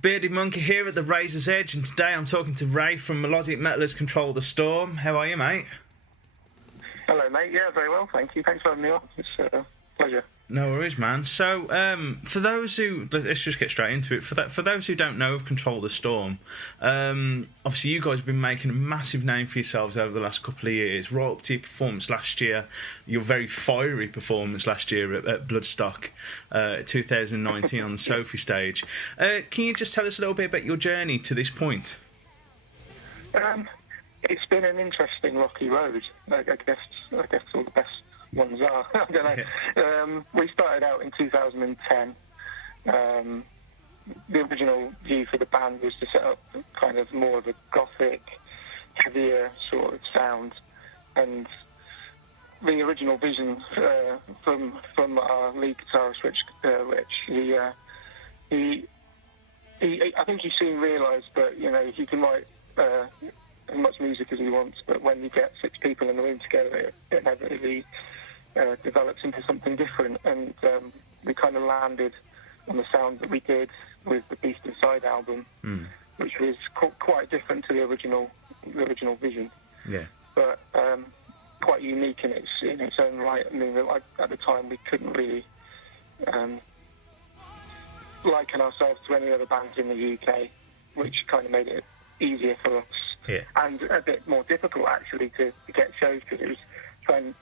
Bearded Monkey here at the Razor's Edge, and today I'm talking to Ray from Melodic Metalers Control the Storm. How are you, mate? Hello, mate. Yeah, very well, thank you. Thanks for having me on. It's a pleasure. No worries, man. So, for those who... Let's just get straight into it. For those who don't know of Control the Storm, obviously you guys have been making a massive name for yourselves over the last couple of years, right up to your performance last year, your very fiery performance last year at Bloodstock 2019 on the Sophie stage. Can you just tell us a little bit about your journey to this point? It's been an interesting rocky road. I guess all the best ones are. I don't know. Yeah. We started out in 2010. The original view for the band was to set up kind of more of a gothic, heavier sort of sound, and the original vision from our lead guitarist, Rich, he I think he soon realised that he can write as much music as he wants, but when you get 6 people in the room together, it inevitably develops into something different, and we kind of landed on the sound that we did with the Beast Inside album, which was quite different to the original vision. Yeah. But quite unique in its own right. I mean, at the time we couldn't really liken ourselves to any other bands in the UK, which kind of made it easier for us. Yeah. And a bit more difficult actually to get shows, because it was trying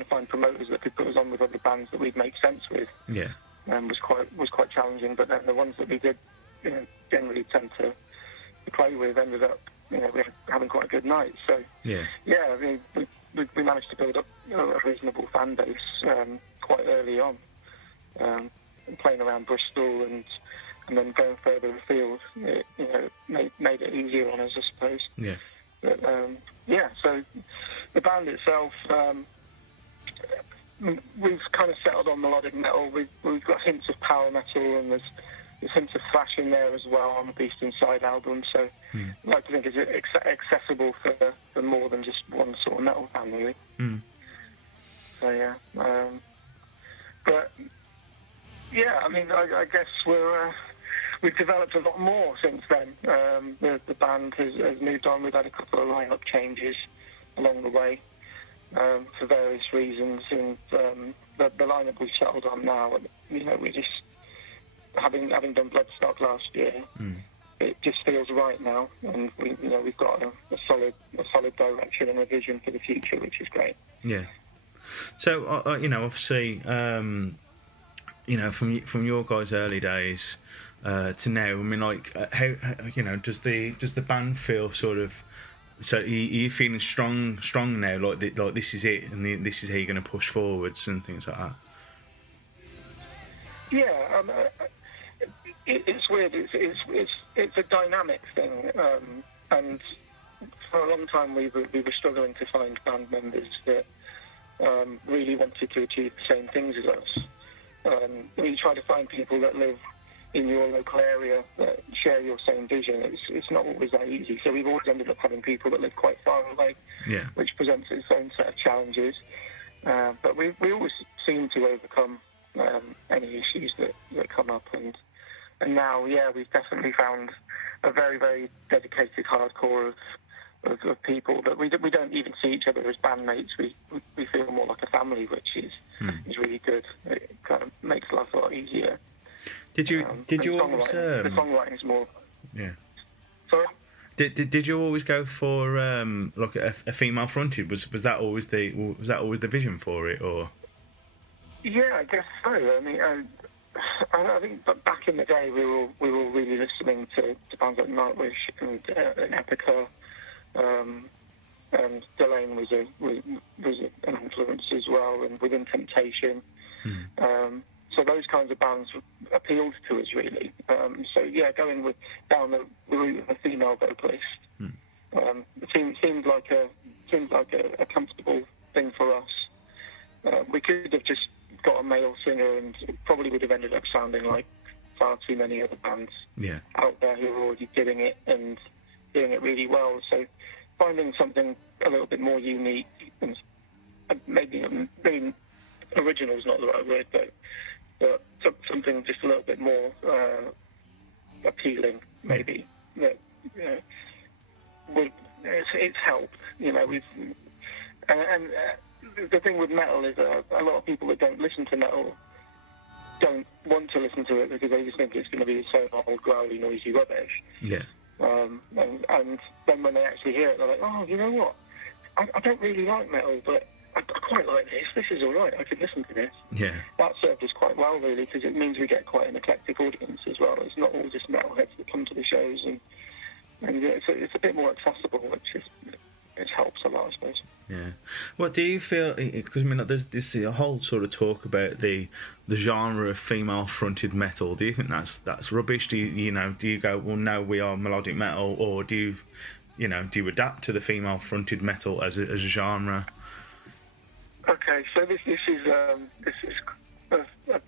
to find promoters that could put us on with other bands that we'd make sense with. Yeah. Was quite challenging. But then the ones that we did, generally tend to play with, ended up, we're having quite a good night. So yeah, I mean, we managed to build up a reasonable fan base quite early on, playing around Bristol and then going further afield, it made it easier on us, I suppose. Yeah. But so the band itself, we've kind of settled on melodic metal. We've got hints of power metal, and there's hints of thrash in there as well on the Beast Inside album. So I like to think it's accessible for more than just one sort of metal fan, really. So yeah, but yeah, I mean, I guess we've developed a lot more since then. The band has moved on. We've had a couple of lineup changes along the way for various reasons, and the lineup we've settled on now, we're just having done Bloodstock last year. It just feels right now, and we've got a solid direction and a vision for the future, which is great. Yeah. So obviously, from your guys' early days to now, I mean, like, how does the band feel sort of? So are you feeling strong now? Like this is it, and this is how you're going to push forwards and things like that. Yeah, it's weird. It's a dynamic thing, and for a long time we were struggling to find band members that really wanted to achieve the same things as us. We try to find people that live in your local area that share your same vision. It's not always that easy. So we've always ended up having people that live quite far away, which presents its own set of challenges. But we always seem to overcome any issues that come up. And now, we've definitely found a very, very dedicated hardcore of people that we don't even see each other as bandmates. We feel more like a family, which is really good. It kind of makes life a lot easier. Did you always the songwriting is more? Yeah. Sorry. Did you always go for like a female fronted? Was that always the vision for it, or? Yeah, I guess so. I mean, I think back in the day we were really listening to bands like Nightwish and Epica. And Delane was an influence as well, and Within Temptation. So those kinds of bands appealed to us, really. So yeah, going down the route of a female vocalist seemed like a comfortable thing for us. We could have just got a male singer, and it probably would have ended up sounding like far too many other bands out there who are already doing it and doing it really well. So finding something a little bit more unique, and maybe original is not the right word, but something just a little bit more appealing, maybe. That it's helped. The thing with metal is a lot of people that don't listen to metal don't want to listen to it because they just think it's going to be so old, growly, noisy rubbish. Yeah. And then when they actually hear it, they're like, oh, you know what? I don't really like metal, but I quite like this. This is all right. I could listen to this. Yeah. That served us quite well, really, because it means we get quite an eclectic audience as well. It's not all just metalheads that come to the shows, and it's a bit more accessible, which helps a lot, I suppose. Yeah. What do you feel? Because there's this whole sort of talk about the genre of female-fronted metal. Do you think that's rubbish? Do you go, well, no, we are melodic metal, or do you adapt to the female-fronted metal as a genre? Okay, so this is a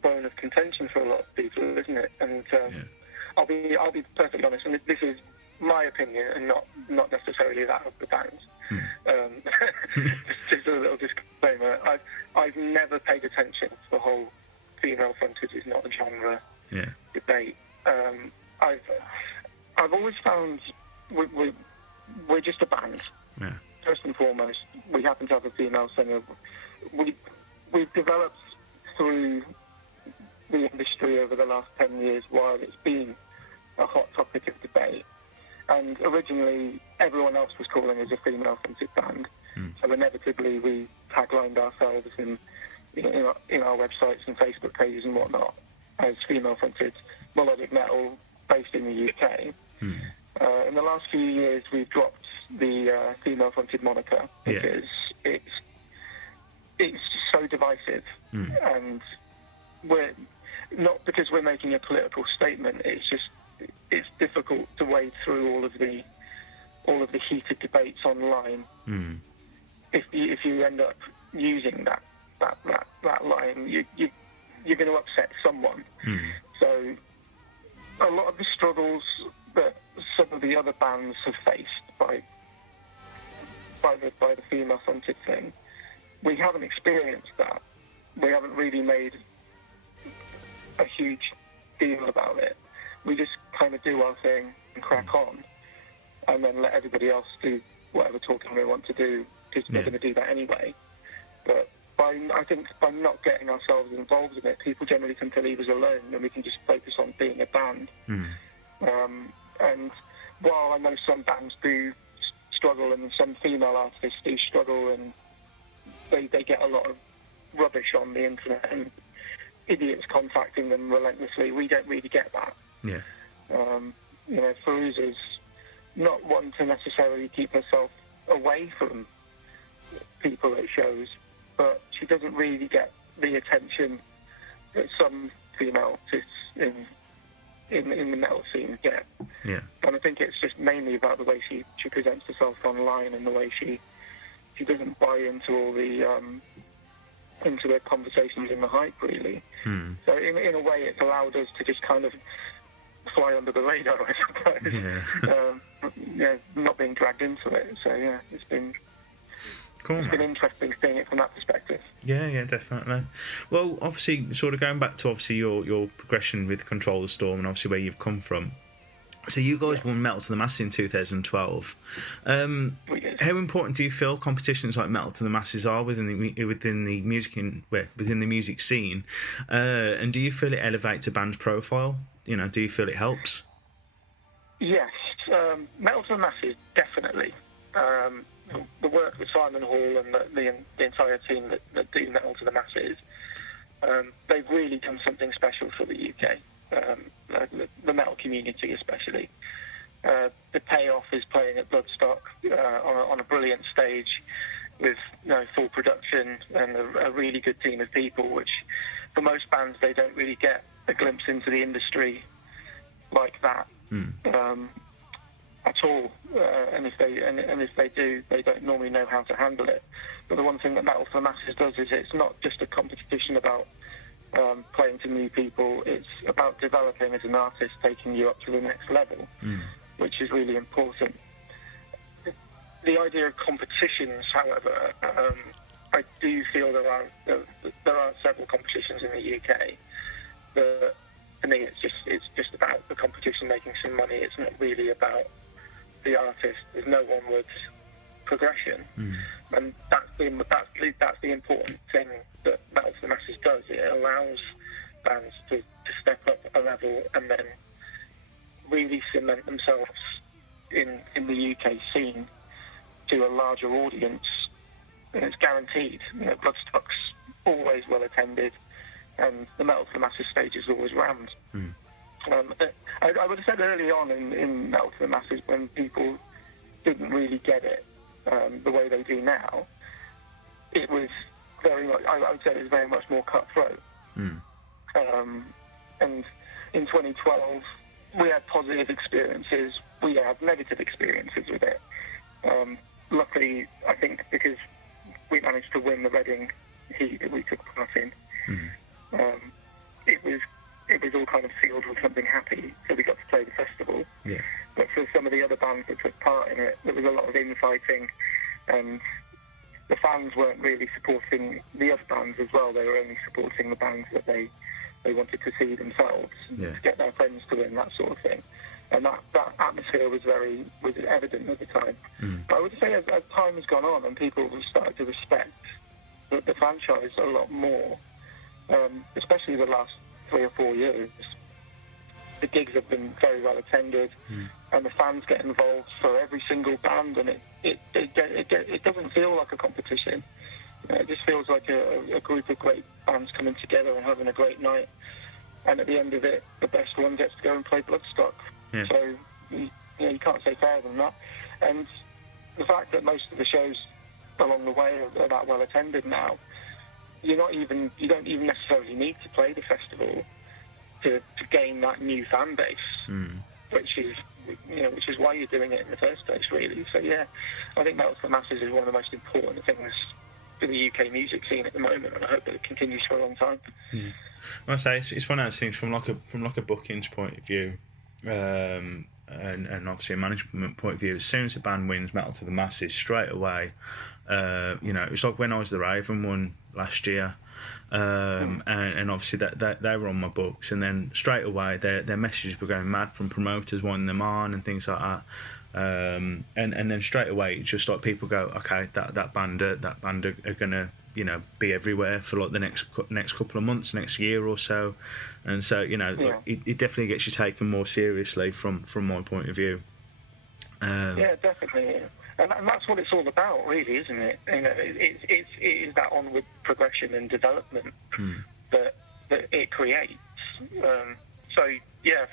bone of contention for a lot of people, isn't it? And I'll be perfectly honest, and this is my opinion and not necessarily that of the band. Just a little disclaimer. I've never paid attention to the whole female fronted is not a genre debate. I've always found we're just a band. Yeah. First and foremost, we happen to have a female singer. We've developed through the industry over the last 10 years while it's been a hot topic of debate. And originally, everyone else was calling us a female-fronted band. So inevitably, we taglined ourselves in our websites and Facebook pages and whatnot as female-fronted melodic metal based in the UK. In the last few years, we've dropped the female-fronted moniker because it's so divisive, and we're not because we're making a political statement. It's difficult to wade through all of the heated debates online. If you end up using that line, you're going to upset someone. So a lot of the struggles that some of the other bands have faced by the female fronted thing, we haven't experienced that. We haven't really made a huge deal about it. We just kind of do our thing and crack on, and then let everybody else do whatever talking they want to do, because they're going to do that anyway. But I think by not getting ourselves involved in it, people generally tend to leave us alone, and we can just focus on being a band. And while I know some bands do struggle, and some female artists do struggle, and they get a lot of rubbish on the internet and idiots contacting them relentlessly, we don't really get that. Feruza's not one to necessarily keep herself away from people at shows, but she doesn't really get the attention that some female artists in the metal scene get. And I think it's just mainly about the way she presents herself online, and the way she doesn't buy into all the into the conversations and the hype, really. So in a way, it's allowed us to just kind of fly under the radar, I suppose. Not being dragged into it. So it's been cool. It's been interesting seeing it from that perspective. Yeah, definitely. Well, obviously, sort of going back to your progression with Control the Storm, and obviously where you've come from. So you guys won Metal to the Masses in 2012. How important do you feel competitions like Metal to the Masses are within the music scene? And do you feel it elevates a band's profile? Do you feel it helps? Yes, Metal to the Masses, definitely. The work with Simon Hall and the entire team that do Metal to the Masses, they've really done something special for the UK. The metal community especially. The payoff is playing at Bloodstock on a brilliant stage with full production and a really good team of people, which for most bands they don't really get a glimpse into the industry like that at all. And if they do, they don't normally know how to handle it. But the one thing that Metal to the Masses does is it's not just a competition about playing to new people. It's about developing as an artist, taking you up to the next level, which is really important. The idea of competitions, however, I do feel there are several competitions in the UK that to me, it's just about the competition making some money. It's not really about the artist. There's no onwards progression, and that's the important thing that Metal for the Masses does. It allows bands to step up a level and then really cement themselves in the UK scene to a larger audience, and it's guaranteed. Bloodstock's always well attended, and the Metal for the Masses stage is always rammed. I would have said early on in Metal for the Masses, when people didn't really get it the way they do now, it was very much, I would say it was very much more cutthroat. And in 2012, we had positive experiences, we had negative experiences with it. Luckily, I think because we managed to win the Reading heat that we took part in, it was all kind of sealed with something happy, so we got to play the festival. Yeah. But for some of the other bands that took part in it, there was a lot of infighting, and the fans weren't really supporting the other bands as well. They were only supporting the bands that they wanted to see themselves, to get their friends to win, that sort of thing. And that atmosphere was evident at the time. But I would say as time has gone on and people have started to respect the franchise a lot more, especially the last 3 or 4 years, the gigs have been very well attended, and the fans get involved for every single band, and it doesn't feel like a competition. It just feels like a group of great bands coming together and having a great night, and at the end of it, the best one gets to go and play Bloodstock. Yeah. So you can't say fairer than that. And the fact that most of the shows along the way are that well attended now, you don't even necessarily need to play the festival to gain that new fan base, which is why you're doing it in the first place, really. So yeah, I think Metal for the Masses is one of the most important things for the UK music scene at the moment, and I hope that it continues for a long time. Yeah. Well, I say it's one of those things from like a bookings point of view, and obviously a management point of view. As soon as a band wins Metal to the Masses, straight away, it's like when I was the Raven one last year, and obviously that they were on my books, and then straight away their messages were going mad from promoters wanting them on and things like that. And then straight away, it's just like people go, okay, that band are gonna be everywhere for like the next couple of months, next year or so, and so it definitely gets you taken more seriously from my point of view. Yeah, definitely, and that's what it's all about, really, isn't it? It is that onward progression and development that it creates. So yeah,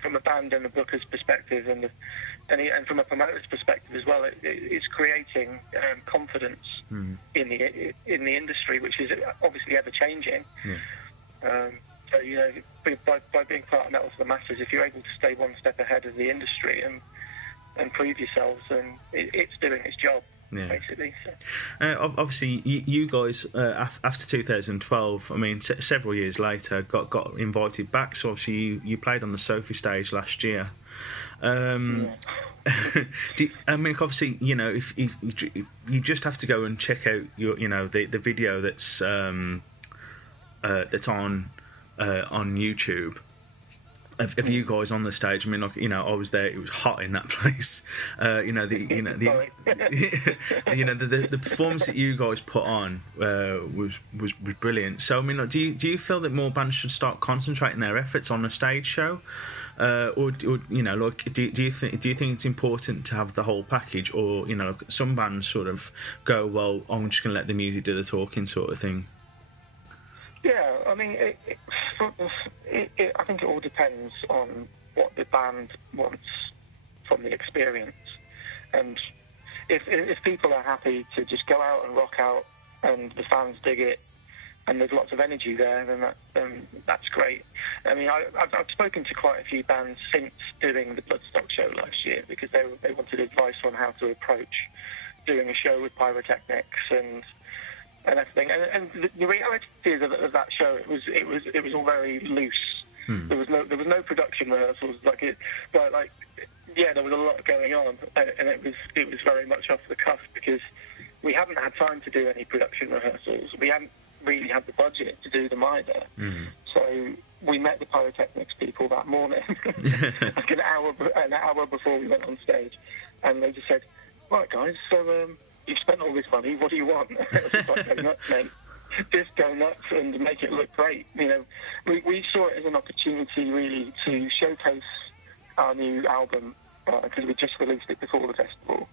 from a band and a booker's perspective, and from a promoter's perspective as well, it's creating confidence in the industry, which is obviously ever changing. So by being part of Metal for the Masses, if you're able to stay one step ahead of the industry and prove yourselves, then it's doing its job. Yeah. Basically. So. Obviously, you guys after 2012, I mean, several years later, got invited back. So obviously, you played on the Sophie stage last year. I mean, obviously, if you just have to go and check out the video that's on YouTube. Of you guys on the stage, I mean, I was there. It was hot in that place. The performance that you guys put on was brilliant. So, I mean, do you feel that more bands should start concentrating their efforts on a stage show, or do you think it's important to have the whole package, or some bands sort of go, well, I'm just going to let the music do the talking, sort of thing? Yeah, I mean, I think it all depends on what the band wants from the experience. And if people are happy to just go out and rock out, and the fans dig it, and there's lots of energy there, then that's great. I mean, I've spoken to quite a few bands since doing the Bloodstock show last year, because they wanted advice on how to approach doing a show with pyrotechnics and everything, and the reality is of that show, it was all very loose. There was no production rehearsals there was a lot going on, and it was very much off the cuff, because we hadn't had time to do any production rehearsals. We hadn't really had the budget to do them either. So we met the pyrotechnics people that morning, like an hour before we went on stage, and they just said, "Right, guys, so you've spent all this money. What do you want?" I was just like, "Go nuts, mate. Just go nuts and make it look great." You know, we saw it as an opportunity really to showcase our new album because we just released it before the festival.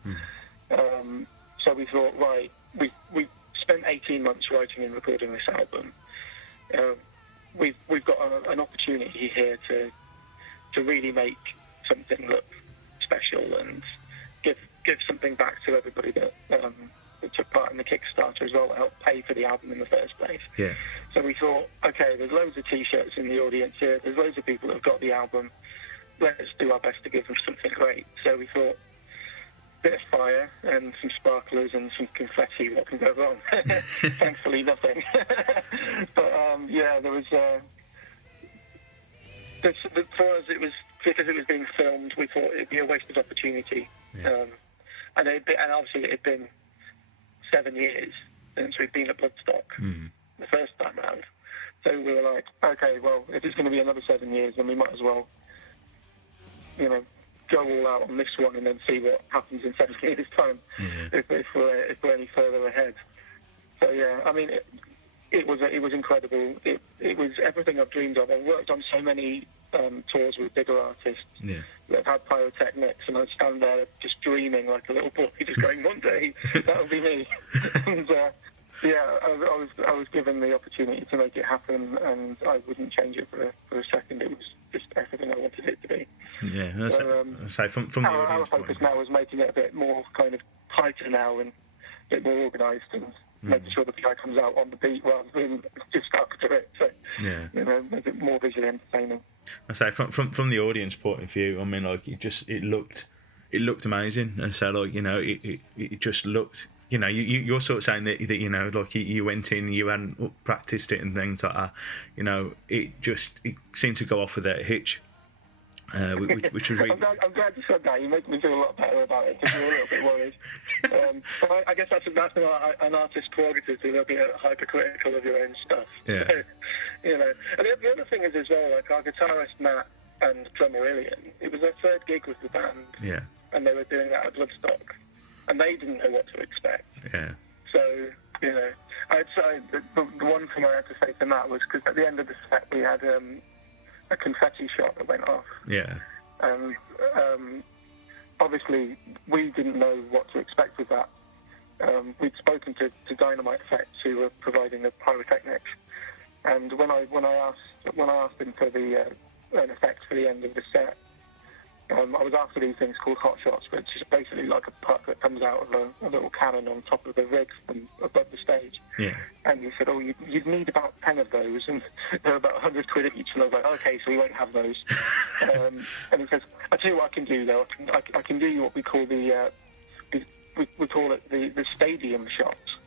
So we thought, right, we spent 18 months writing and recording this album. We've got an opportunity here to really make something look special and give something back to everybody that took part in the Kickstarter as well, to help pay for the album in the first place. Yeah. So we thought, okay, there's loads of T-shirts in the audience here. There's loads of people that have got the album. Let's do our best to give them something great. So we thought, bit of fire and some sparklers and some confetti. What can go wrong? Thankfully, nothing. But yeah, there was. For us, it was because it was being filmed. We thought it'd be a wasted opportunity, and obviously it had been 7 years since we'd been at Bloodstock the first time round. So we were like, okay, well, if it's going to be another 7 years, then we might as well, you know, go all out on this one and then see what happens in 7 years' time if we're any further ahead. So yeah, I mean, it was incredible. It was everything I've dreamed of. I've worked on so many tours with bigger artists that have had pyrotechnics, and I stand there just dreaming like a little boy, just going, one day that'll be me. And yeah, I was given the opportunity to make it happen, and I wouldn't change it for a second. It was just everything I wanted it to be. Yeah, so, from the our focus now is making it a bit more kind of tighter now and a bit more organised and making sure that the guy comes out on the beat rather than just after it. So, you know, make it more visually entertaining. I say from the audience point of view, I mean, like it looked amazing, and so like, you know, it just looked. You know, you're sort of saying that you know, like you went in, you hadn't practiced it and things like that. You know, it seemed to go off without a hitch, which was really. I'm glad you said that. You make me feel a lot better about it because we're a little bit worried. But I guess that's an artist's prerogative to be a little bit hypercritical of your own stuff. Yeah. You know, and the other thing is as well, like our guitarist Matt and drummer Ilian, it was their third gig with the band. Yeah. And they were doing that at Bloodstock. And they didn't know what to expect. Yeah. So, you know, I'd say the one thing I had to say to Matt was, because at the end of the set we had a confetti shot that went off. Yeah. And obviously we didn't know what to expect with that. We'd spoken to Dynamite Effects, who were providing the pyrotechnics, and when I asked them for an effect for the end of the set, I was after these things called hot shots, which is basically like a puck that comes out of a little cannon on top of the rig from above the stage. Yeah. And he said, you'd need about 10 of those, and they're about 100 quid each. And I was like, okay, so we won't have those. And he says, I tell you what I can do, though. I can do what we call we call it the stadium shots.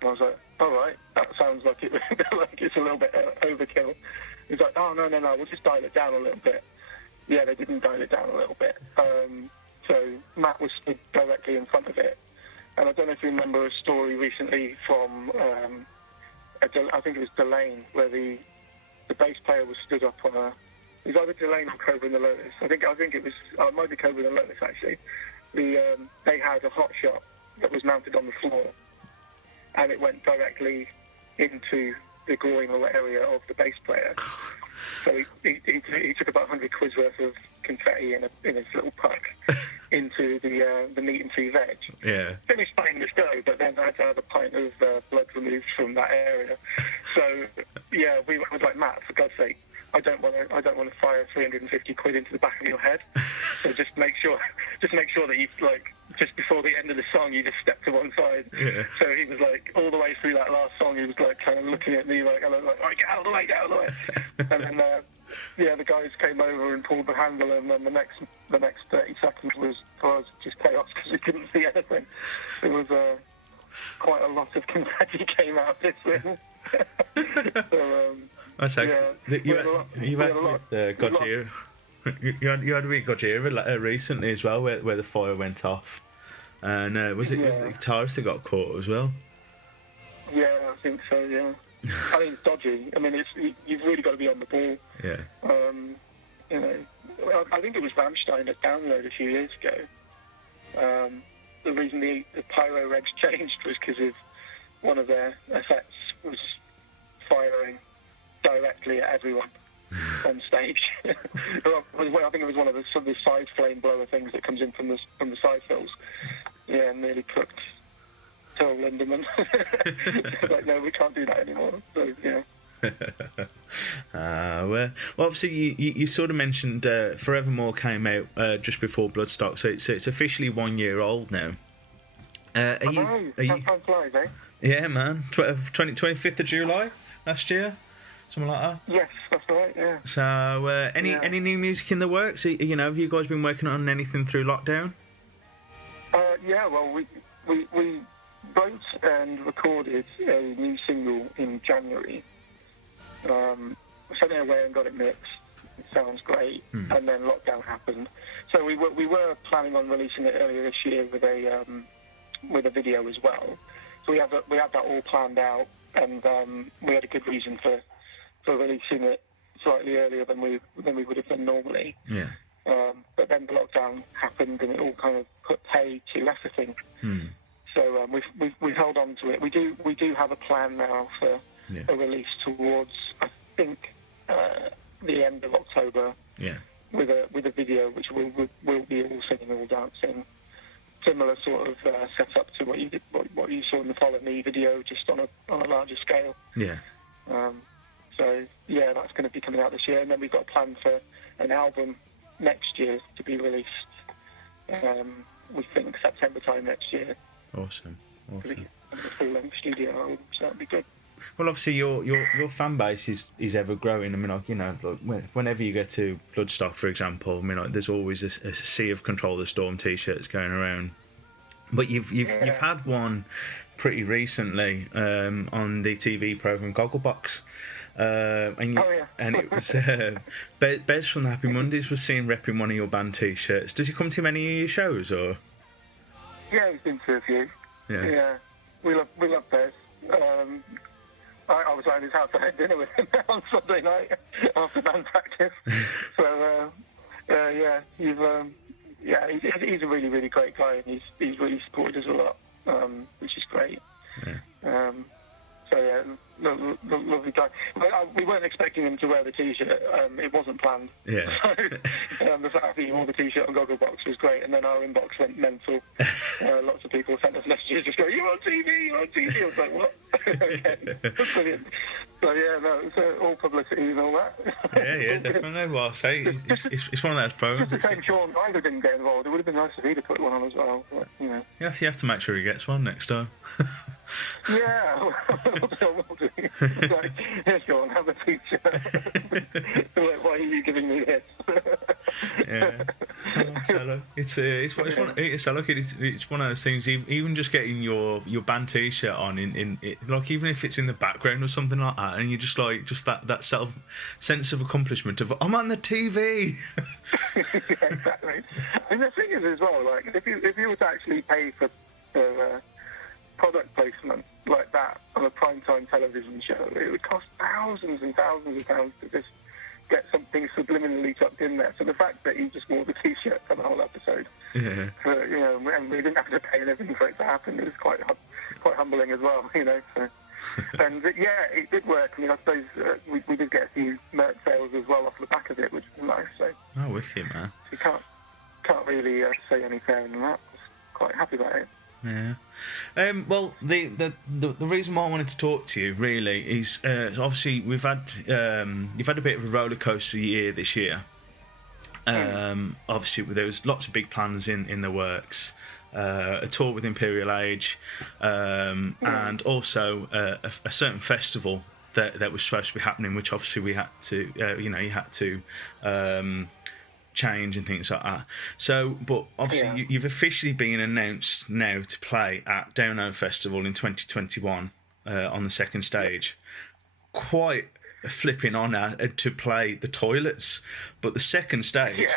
And I was like, all right, that sounds like it's a little bit overkill. He's like, oh, no, we'll just dial it down a little bit. Yeah, they didn't dial it down a little bit. So Matt was stood directly in front of it. And I don't know if you remember a story recently from, I think it was Delane, where the bass player was stood up on it was either Delane or Cobra and the Lotus. I think it was, it might be Cobra and the Lotus, actually. They had a hot shot that was mounted on the floor, and it went directly into the groinal area of the bass player. So he took about 100 quid's worth of confetti in his little puck into the meat and cheese veg. Yeah. Finished playing the show, but then I had to have a pint of blood removed from that area. So yeah, I was like, Matt, for God's sake, I don't want to fire 350 quid into the back of your head. So just make sure that you, like, just before the end of the song, you just step to one side. Yeah. So he was like, all the way through that last song, he was like kind of looking at me like, and I was like, all right, get out of the way. And then the guys came over and pulled the handle, and then the next 30 seconds was for us just chaos because we couldn't see anything. It was quite a lot of confetti came out this thing. So, that's you had Gojira. You had with Gojira recently as well, where the fire went off, and was it the guitarist that got caught as well? Yeah, I think so. Yeah. I think it's dodgy. I mean, you've really got to be on the ball. Yeah. You know, I think it was Rammstein that Download a few years ago. The reason the pyro regs changed was because of one of their effects was firing directly at everyone on stage. I think it was one of the side flame blower things that comes in from the side fills. Yeah, nearly cooked Till Lindemann. Like, no, we can't do that anymore. So, yeah. Well, obviously you sort of mentioned Forevermore came out just before Bloodstock, so it's officially 1 year old now. Are you? Time flies, eh? Yeah, man. 25th of July last year, something like that. Yes, that's right. Yeah. So any new music in the works? You know, have you guys been working on anything through lockdown? Yeah. Well, we wrote and recorded a new single in January. Sent it away and got it mixed. It sounds great, and then lockdown happened. So we were planning on releasing it earlier this year with a video as well. So we had that all planned out, and we had a good reason for releasing it slightly earlier than we would have done normally. Yeah. But then the lockdown happened, and it all kind of put pay to everything. So we've held on to it. We do have a plan now for a release towards, I think, the end of October. Yeah. With a video which will be all singing, all dancing, similar sort of setup to what you saw in the Follow Me video, just on a larger scale. Yeah. So yeah, that's going to be coming out this year, and then we've got a plan for an album next year to be released. We think September time next year. Awesome. A full-length studio album, so that'd be good. Well, obviously your fan base is ever growing. I mean, like, you know, like whenever you get to Bloodstock, for example, I mean, like, there's always a sea of Control the Storm T-shirts going around. But you've had one pretty recently on the TV program Gogglebox, and it was Bez from the Happy Mondays was seen repping one of your band T-shirts. Does he come to many of your shows, or? Yeah, he's been to a few. Yeah, we love Bez. I was at his house. I had dinner with him on Sunday night after band practice. So yeah, he's a really, really great guy, and he's really supported us a lot, which is great. Yeah. So yeah, lovely guy. We weren't expecting him to wear the T-shirt. It wasn't planned. Yeah. So the fact that he wore the T-shirt on Gogglebox was great, and then our inbox went mental. Lots of people sent us messages just going, "You're on TV! You're on TV!" I was like, "What?" Okay, that's brilliant. So yeah, no, it's all publicity and all that. Yeah, definitely. Well, I'll say it's one of those programs. It's a shame Sean Ryder didn't get involved. It would have been nice if he'd have put one on as well. But, you know. Yeah, you have to make sure he gets one next time. Yeah, we'll do. Like, here, Sean, have a T-shirt. Like, why are you giving me this? Yeah. So look, it's one of those things. Even just getting your band T-shirt on in like, even if it's in the background or something like that, and you just that sense of accomplishment of, I'm on the TV. Yeah, exactly. And the thing is as well, like, if you were to actually pay for product placement like that on a primetime television show, it would cost thousands and thousands of pounds to just get something subliminally tucked in there. So the fact that he just wore the T-shirt for the whole episode, and we didn't have to pay anything for it to happen, it was quite humbling as well, you know. So. And yeah, it did work. I mean, I suppose we did get a few merch sales as well off the back of it, which was nice. So. Oh, wicked, man! You can't really say any fairer than that. I was quite happy about it. Yeah. Well, the reason why I wanted to talk to you really is obviously you've had a bit of a roller coaster year this year. Obviously there was lots of big plans in the works. A tour with Imperial Age, and also a certain festival that was supposed to be happening, which obviously we had to, you had to change and things like that. So, but obviously you've officially been announced now to play at Download Festival in 2021 on the second stage. Quite a flipping honour to play the Toilets, but the second stage.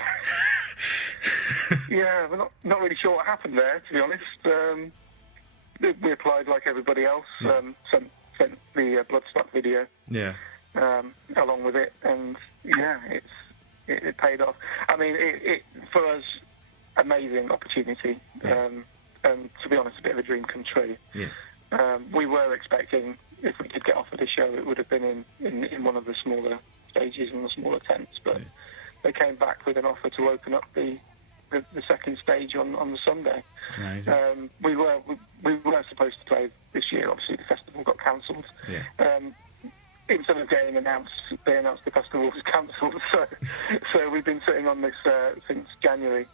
Yeah, we're not really sure what happened there, to be honest. We applied like everybody else, sent sent the Bloodstock video along with it, and it paid off. I mean, it for us, amazing opportunity, and to be honest, a bit of a dream come true. We were expecting, if we did get offered a show, it would have been in one of the smaller stages and the smaller tents, but they came back with an offer to open up the second stage on the Sunday. We were supposed to play this year. Obviously, the festival got cancelled. Instead of getting announced, they announced the festival was cancelled. So we've been sitting on this since January.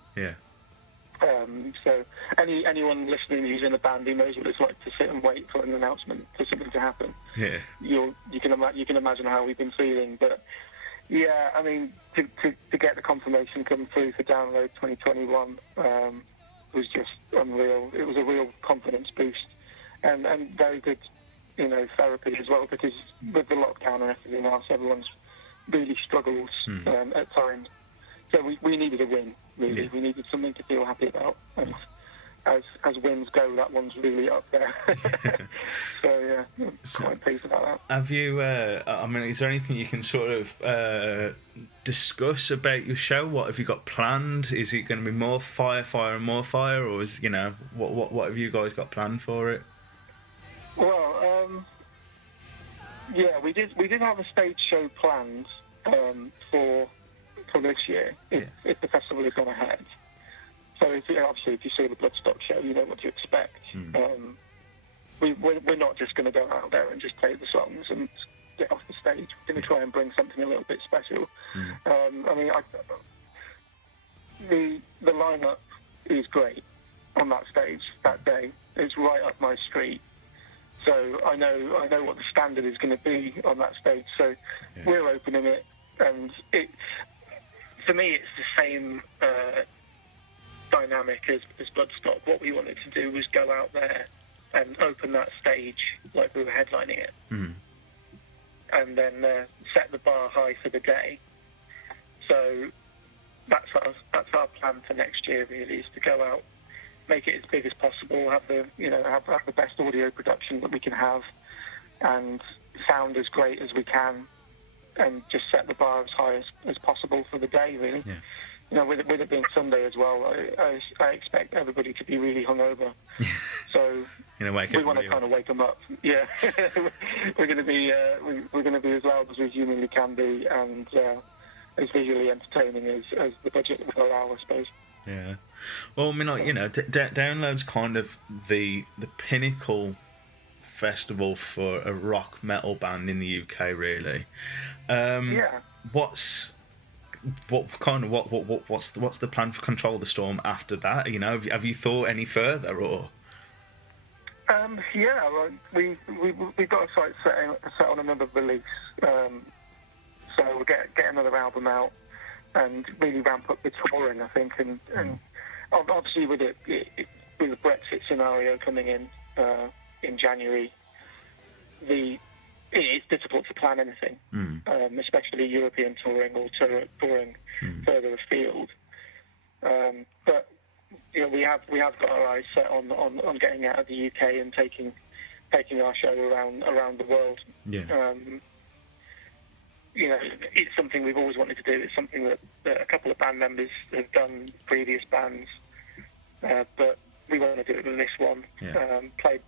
So anyone listening who's in a band who knows what it's like to sit and wait for an announcement, for something to happen, you can imagine how we've been feeling. But yeah, I mean, to get the confirmation come through for Download 2021 was just unreal. It was a real confidence boost, and very good, therapy as well, because with the lockdown and everything else, everyone's really struggled at times. So we needed a win, really. We needed something to feel happy about. And as wins go, that one's really up there. So, I'm quite pleased about that. Have you, is there anything you can sort of discuss about your show? What have you got planned? Is it going to be more fire, and more fire? Or is, what have you guys got planned for it? Well, we did have a stage show planned for this year, if the festival has gone ahead. So if you see the Bloodstock show, you know what to expect. We're not just going to go out there and just play the songs and get off the stage. We're going to try and bring something a little bit special. The lineup is great on that stage that day. It's right up my street. So I know what the standard is going to be on that stage. So we're opening it, and for me, it's the same dynamic as Bloodstock. What we wanted to do was go out there and open that stage like we were headlining it, and then set the bar high for the day. So that's our plan for next year. Really, is to go out, make it as big as possible, have the best audio production that we can have, and sound as great as we can, and just set the bar as high as possible for the day, really. With it being Sunday as well, I expect everybody to be really hungover. So we want to kind of wake them up. Yeah, we're going to be as loud as we humanly can be, and as visually entertaining as the budget will allow, I suppose. Yeah. Well, Download's kind of the pinnacle festival for a rock metal band in the UK, really. What's the plan for Control the Storm after that? Have you thought any further, or? We've got a sight set on another release. So we'll get another album out and really ramp up the touring, I think, and obviously with the Brexit scenario coming in January, it's difficult to plan anything, especially European touring or touring further afield. But we have got our eyes set on getting out of the UK and taking our show around the world. It's something we've always wanted to do. It's something that a couple of band members have done, previous bands, but we want to do it with this one. Play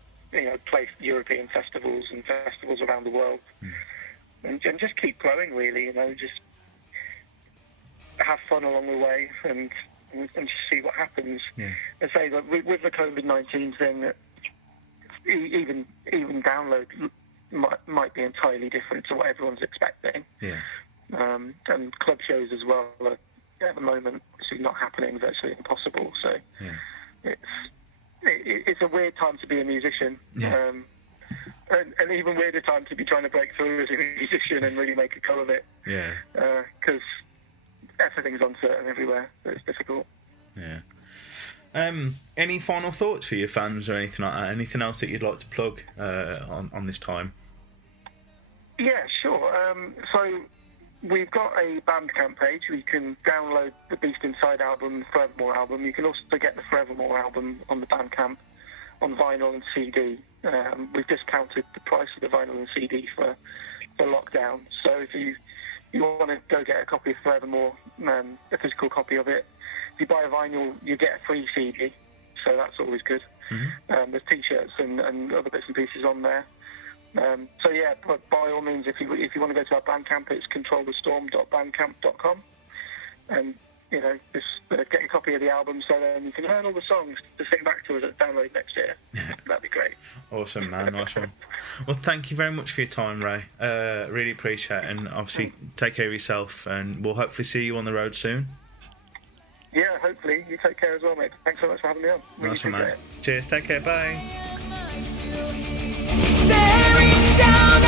European festivals and festivals around the world, and just keep growing. Really, just have fun along the way and just see what happens. And say that with the COVID-19 thing, that even Download might be entirely different to what everyone's expecting. And club shows as well are at the moment obviously not happening, virtually impossible. So it's a weird time to be a musician, and even weirder time to be trying to break through as a musician and really make a go of it. Because everything's uncertain everywhere, so it's difficult. Any final thoughts for your fans or anything like that? Anything else that you'd like to plug on this time? Yeah, sure. So we've got a Bandcamp page. You can download the Beast Inside album, Forevermore album. You can also get the Forevermore album on the Bandcamp. on vinyl and CD. We've discounted the price of the vinyl and CD for lockdown. So if you want to go get a copy of Forevermore, a physical copy of it, if you buy a vinyl, you get a free CD. So that's always good. Mm-hmm. There's T-shirts and other bits and pieces on there. So yeah, but by all means, if you want to go to our Bandcamp, it's controlthestorm.bandcamp.com, and just get a copy of the album so then you can learn all the songs to sing back to us at Download next year. That'd be great. Awesome, man. Nice one. Well, thank you very much for your time, Ray. Really appreciate it, and obviously take care of yourself, and we'll hopefully see you on the road soon. Yeah, hopefully. You take care as well, mate. Thanks so much for having me on. Really Nice one, appreciate mate. it. Cheers. Take care. Bye. Staring down